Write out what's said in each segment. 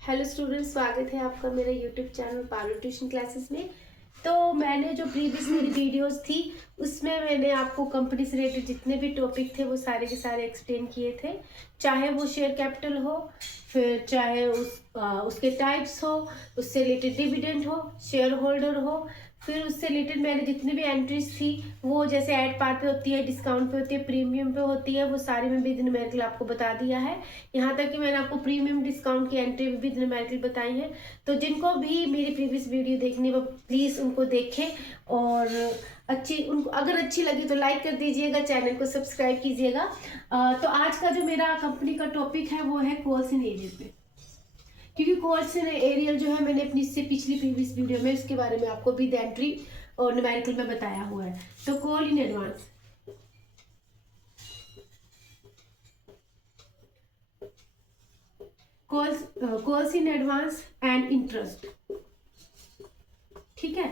Hello students, स्वागत है आपका मेरे YouTube channel Parul tuition classes में। तो मैंने जो प्रीवियस मेरी वीडियोस थी उसमें मैंने आपको कंपनी से रिलेटेड जितने भी टॉपिक थे वो सारे के सारे एक्सप्लेन किए थे। चाहे वो शेयर कैपिटल हो, फिर चाहे उसके टाइप्स हो, उससे रिलेटेड डिविडेंड हो, शेयर होल्डर हो, फिर उससे रिलेटेड मैंने जितनी भी एंट्रीज थी वो जैसे ऐड पार पे होती है, डिस्काउंट पे होती है, प्रीमियम पे होती है, वो सारी में विद न्यूमेरिकल आपको बता दिया है। यहाँ तक कि मैंने आपको प्रीमियम डिस्काउंट की एंट्री विद न्यूमेरिकल बताई है। तो जिनको भी मेरी प्रीवियस वीडियो देखनी वो प्लीज़ उनको देखें और उनको अगर अच्छी लगी तो लाइक कर दीजिएगा, चैनल को सब्सक्राइब कीजिएगा। तो आज का जो मेरा कंपनी का टॉपिक है वो है कॉल्स इन एरियल पे, क्योंकि कॉल्स इन एरियल जो है मैंने अपनी इससे पिछली प्रीवियस वीडियो में इसके बारे में आपको विद एंट्री और न्यूमेरिकल में बताया हुआ है। तो call in advance, calls in advance and interest. ठीक है,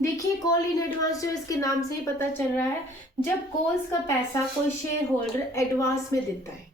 देखिए कॉल इन एडवांस जो इसके नाम से ही पता चल रहा है, जब कॉल्स का पैसा कोई शेयर होल्डर एडवांस में देता है।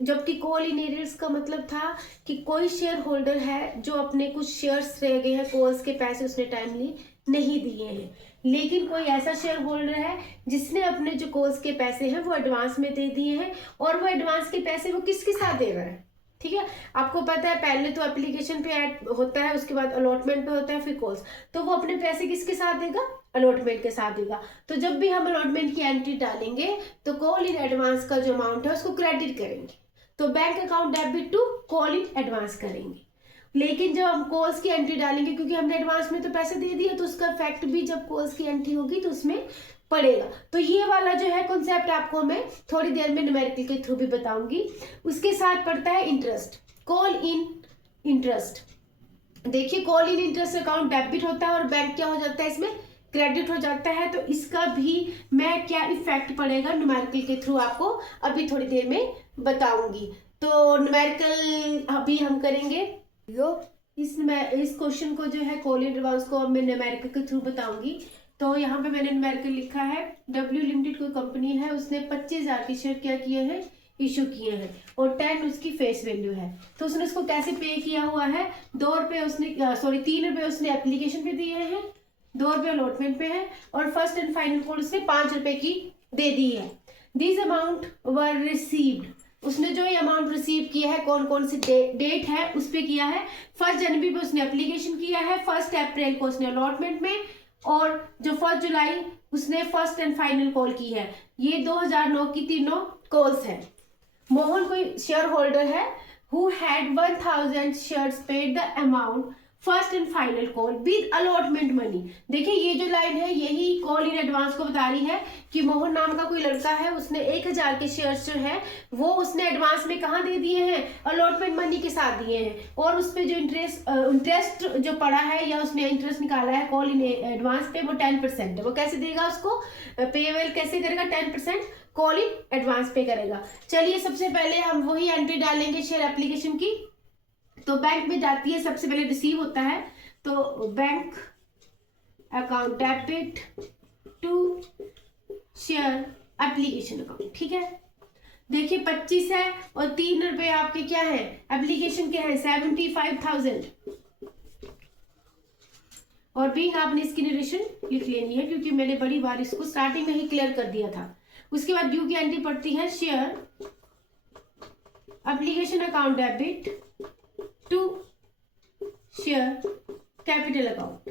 जबकि कॉल इन एरियर्स का मतलब था कि कोई शेयर होल्डर है जो अपने कुछ शेयर्स रह गए हैं, कॉल्स के पैसे उसने टाइमली नहीं दिए हैं, लेकिन कोई ऐसा शेयर होल्डर है जिसने अपने जो कॉल्स के पैसे हैं वो एडवांस में दे दिए हैं, और वो एडवांस के पैसे वो किसके साथ दे रहा है। ठीक है, आपको पता है पहले तो एप्लीकेशन पे ऐड होता है, उसके बाद अलॉटमेंट पे होता है, फिर कॉल्स। तो वो अपने पैसे किसके साथ देगा? अलॉटमेंट के साथ देगा। तो जब भी हम अलॉटमेंट की एंट्री डालेंगे तो कॉल इन एडवांस का जो अमाउंट है उसको क्रेडिट करेंगे, तो bank account debit to call in advance करेंगे। लेकिन जब हम कॉल्स की एंट्री डालेंगे, क्योंकि हमने एडवांस में तो पैसे दे दिए, तो उसका इफेक्ट भी जब कॉल्स की एंट्री होगी तो उसमें पड़ेगा। तो ये वाला जो है कॉन्सेप्ट आपको मैं थोड़ी देर में न्यूमेरिकल के थ्रू भी बताऊंगी। उसके साथ पड़ता है इंटरेस्ट, कॉल इन इंटरेस्ट। देखिए call in interest account debit होता है और बैंक क्या हो जाता है, इसमें क्रेडिट हो जाता है। तो इसका भी मैं क्या इफेक्ट पड़ेगा न्यूमेरिकल के थ्रू आपको अभी थोड़ी देर में बताऊंगी। तो न्यूमेरिकल अभी हम करेंगे इस क्वेश्चन को जो है कॉल इन एडवांस को अब मैं न्यूमेरिकल के थ्रू बताऊंगी। तो यहाँ पे मैंने न्यूमेरिकल लिखा है, डब्ल्यू लिमिटेड कोई कंपनी है, उसने 25,000 के शेयर क्या किए हैं, इशू किए हैं, और 10 उसकी फेस वैल्यू है। तो उसने उसको कैसे पे किया हुआ है, 2 रुपये उसने 3 रुपये उसने एप्लीकेशन पे दिए हैं, 2 रुपये अलॉटमेंट पे है, और फर्स्ट एंड फाइनल कॉल उसने 5 रुपये की दे दी है। दिस अमाउंट वर रिसीव्ड, उसने जो ये अमाउंट रिसीव किया है कौन कौन सी डेट है उस पर किया है। 1 जनवरी पे उसने एप्लीकेशन किया है, 1 अप्रैल को उसने अलॉटमेंट में, और जो 1 जुलाई उसने फर्स्ट एंड फाइनल कॉल की है। ये 2009 की तीनों कॉल्स है। मोहन कोई शेयर होल्डर है who had 1000 shares paid the amount first and final call with allotment money. देखिए ये जो लाइन है यही कॉल इन एडवांस को बता रही है कि मोहन नाम का कोई लड़का है, उसने 1000 के शेयर्स जो है वो उसने एडवांस में कहाँ दे दिए हैं, अलॉटमेंट मनी के साथ दिए हैं, और उस पर जो इंटरेस्ट जो पड़ा है या उसने इंटरेस्ट निकाला है कॉल इन एडवांस पे वो 10% है। वो कैसे देगा उसको, पेवेल कैसे करेगा, 10% कॉल इन एडवांस पे करेगा। चलिए सबसे पहले हम वही एंट्री डालेंगे शेयर एप्लीकेशन की। तो बैंक में जाती है, सबसे पहले रिसीव होता है, तो bank account debit to share application account. ठीक है, देखिए 25 है और 3 रुपए आपके क्या है, एप्लीकेशन के हैं 75,000, और बीइंग आपने इसकी नरेशन लिख लेनी है क्योंकि मैंने बड़ी बार इसको स्टार्टिंग में ही क्लियर कर दिया था। उसके बाद ड्यू की एंट्री पड़ती है share application account debit to share capital account.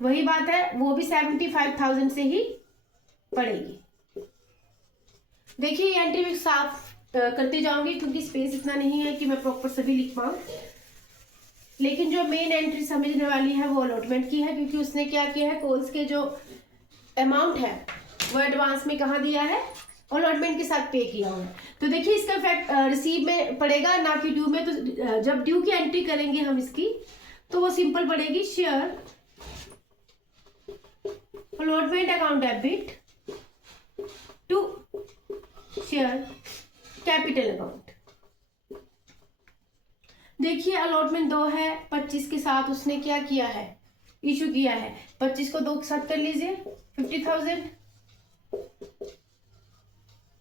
वही बात है, वो भी 75,000 से ही पड़ेगी। देखिए ये एंट्री में साफ करते जाऊंगी क्योंकि स्पेस इतना नहीं है कि मैं प्रॉपर सभी लिख पाऊं, लेकिन जो मेन एंट्री समझने वाली है वो अलॉटमेंट की है, क्योंकि उसने क्या किया है, कॉल्स के जो अमाउंट है वो एडवांस में कहाँ दिया है, अलॉटमेंट के साथ पे किया हुआ है। तो देखिए इसका इफेक्ट रिसीव में पड़ेगा ना कि ड्यू में। तो जब ड्यू की एंट्री करेंगे हम इसकी तो वो सिंपल पड़ेगी, share allotment account debit to share capital account. देखिए अलॉटमेंट 2 है, 25 के साथ उसने क्या किया है, इशू किया है। 25 को 2 के साथ कर लीजिए, 50,000।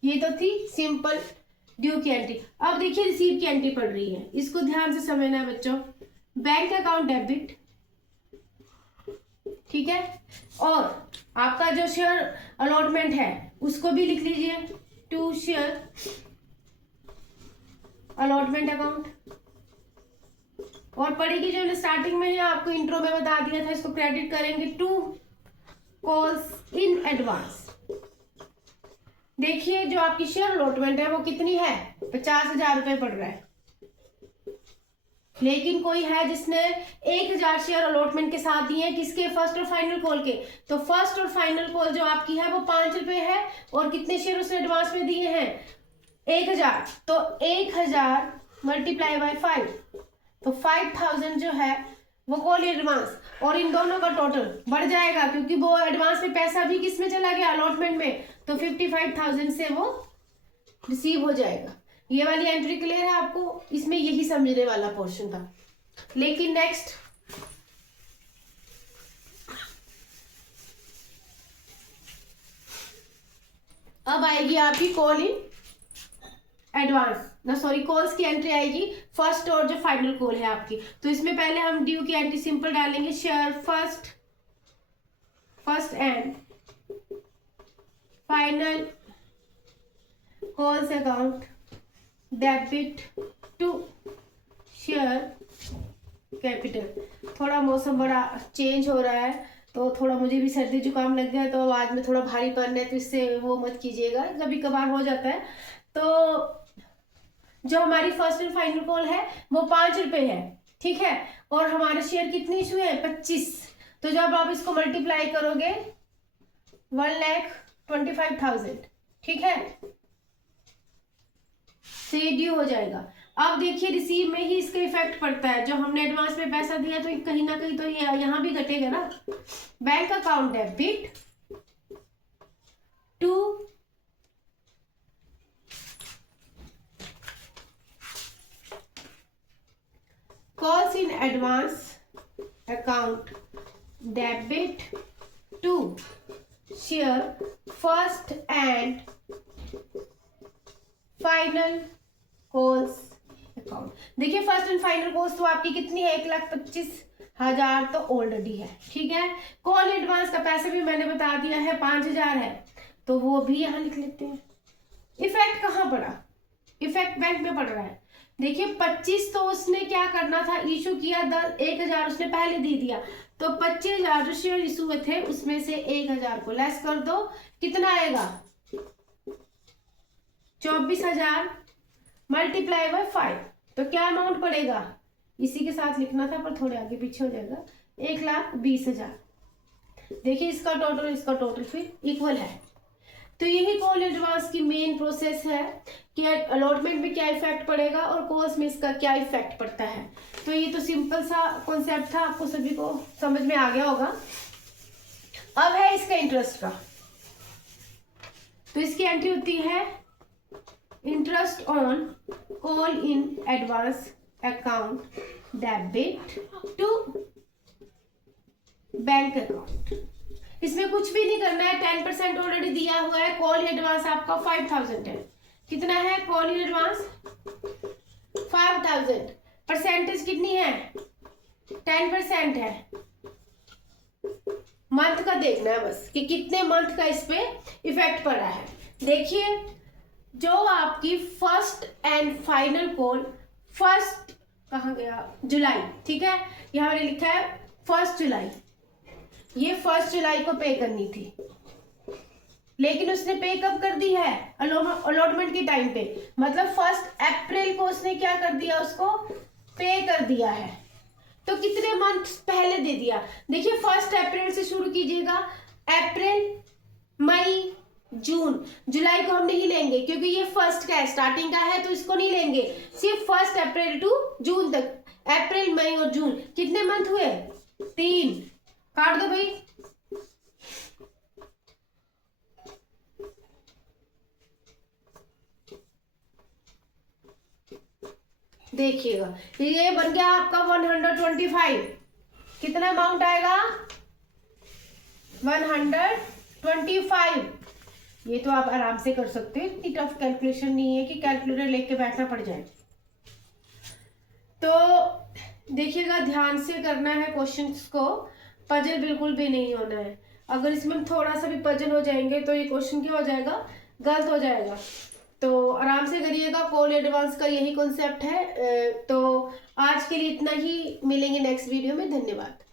ये तो थी सिंपल ड्यू की एंट्री। अब देखिए रिसीव की एंट्री पड़ रही है, इसको ध्यान से समझना है बच्चों। बैंक अकाउंट डेबिट, ठीक है, और आपका जो शेयर अलॉटमेंट है उसको भी लिख लीजिए, टू शेयर अलॉटमेंट अकाउंट। और पड़ेगी जो स्टार्टिंग में आपको इंट्रो में बता दिया था, इसको क्रेडिट करेंगे टू कॉल्स इन एडवांस। देखिए जो आपकी शेयर अलॉटमेंट है वो कितनी है, 50,000 रुपए पड़ रहा है, लेकिन कोई है जिसने 1,000 शेयर अलॉटमेंट के साथ दिए हैं, किसके, फर्स्ट और फाइनल कॉल के। तो फर्स्ट और फाइनल कॉल जो आपकी है वो 5 रुपए है, और कितने शेयर उसने एडवांस में दिए हैं, 1,000। तो 1,000 मल्टीप्लाई बाय 5, तो 5,000 जो है वो कॉल एडवांस, और इन दोनों का टोटल बढ़ जाएगा क्योंकि वो एडवांस में पैसा भी किस में चला गया, अलॉटमेंट में, तो 55,000 से वो रिसीव हो जाएगा। ये वाली एंट्री क्लियर है आपको, इसमें यही समझने वाला पोर्शन था। लेकिन नेक्स्ट अब आएगी आपकी कॉल इन एडवांस, ना सॉरी कॉल्स की एंट्री आएगी, फर्स्ट और जो फाइनल कॉल है आपकी। तो इसमें पहले हम ड्यू की एंट्री सिंपल डालेंगे, share first and final calls account debit to share capital. थोड़ा मौसम बड़ा चेंज हो रहा है तो थोड़ा मुझे भी सर्दी जुकाम लग गया है, तो आवाज में थोड़ा भारीपन है, तो इससे वो मत कीजिएगा, कभी कभार हो जाता है। तो जो हमारी फर्स्ट एंड फाइनल कॉल है वो 5 रुपए है, ठीक है, और हमारे शेयर कितने इशू है, 25। तो जब आप इसको मल्टीप्लाई करोगे 1,25,000, ठीक है, से ड्यू हो जाएगा। अब देखिए रिसीव में ही इसका इफेक्ट पड़ता है, जो हमने एडवांस में पैसा दिया तो कहीं ना कहीं तो ये यहाँ भी घटेगा ना। Bank account debit to calls in advance account debit to share first and final calls account. देखिए फर्स्ट एंड फाइनल कॉल्स तो आपकी कितनी है, 1,25,000 तो ऑलरेडी है, ठीक है। कॉल एडवांस का पैसा भी मैंने बता दिया है 5,000 है, तो वो भी यहाँ लिख लेते हैं। इफेक्ट कहाँ पड़ा, इफेक्ट बैंक में पड़ रहा है। देखिए 25 तो उसने क्या करना था, इशू किया 1,000 उसने पहले दे दिया, तो 25,000 जो शेयर इशू हुए थे उसमें से 1,000 को लेस कर दो, कितना आएगा, 24,000 मल्टीप्लाई बाय 5, तो क्या अमाउंट पड़ेगा, इसी के साथ लिखना था पर थोड़े आगे पीछे हो जाएगा, 1,20,000। देखिए इसका टोटल फिर इक्वल है। तो यही कॉल एडवांस की मेन प्रोसेस है कि अलॉटमेंट में क्या इफेक्ट पड़ेगा और कॉल्स में इसका क्या इफेक्ट पड़ता है। तो ये तो सिंपल सा कॉन्सेप्ट था, आपको सभी को समझ में आ गया होगा। अब है इसका इंटरेस्ट का, तो इसकी एंट्री होती है interest on call in advance account debit to bank account. इसमें कुछ भी नहीं करना है, 10% ऑलरेडी दिया हुआ है। कॉल एडवांस आपका 5,000 है, कितना है कॉल इन एडवांस 5,000, परसेंटेज कितनी है 10% है। मंथ का देखना है बस कि कितने मंथ का इस पे इफेक्ट पड़ा है। देखिए जो आपकी first and final call, first कहाँ गया, जुलाई, ठीक है, यहाँ मैंने लिखा है 1 जुलाई, ये 1 जुलाई को पे करनी थी, लेकिन उसने पे कब कर दी है, अलॉटमेंट के टाइम पे, मतलब 1 अप्रैल को उसने क्या कर दिया, उसको पे कर दिया है। तो कितने मंथ पहले दे दिया, देखिए 1 अप्रैल से शुरू कीजिएगा, अप्रैल मई जून, जुलाई को हम नहीं लेंगे क्योंकि ये फर्स्ट का है, स्टार्टिंग का है, तो इसको नहीं लेंगे, सिर्फ 1 अप्रैल टू जून तक, अप्रैल मई और जून, कितने मंथ हुए 3, काट दो भाई। देखिएगा ये बन गया आपका 125, कितना अमाउंट आएगा 125, ये तो आप आराम से कर सकते हो, इतनी टफ कैलकुलेशन नहीं है कि कैलकुलेटर लेके बैठना पड़ जाए। तो देखिएगा, ध्यान से करना है क्वेश्चंस को, पजल बिल्कुल भी नहीं होना है। अगर इसमें हम थोड़ा सा भी पजल हो जाएंगे तो ये क्वेश्चन क्या हो जाएगा, गलत हो जाएगा। तो आराम से करिएगा, कॉल एडवांस का यही कॉन्सेप्ट है। तो आज के लिए इतना ही, मिलेंगे नेक्स्ट वीडियो में। धन्यवाद।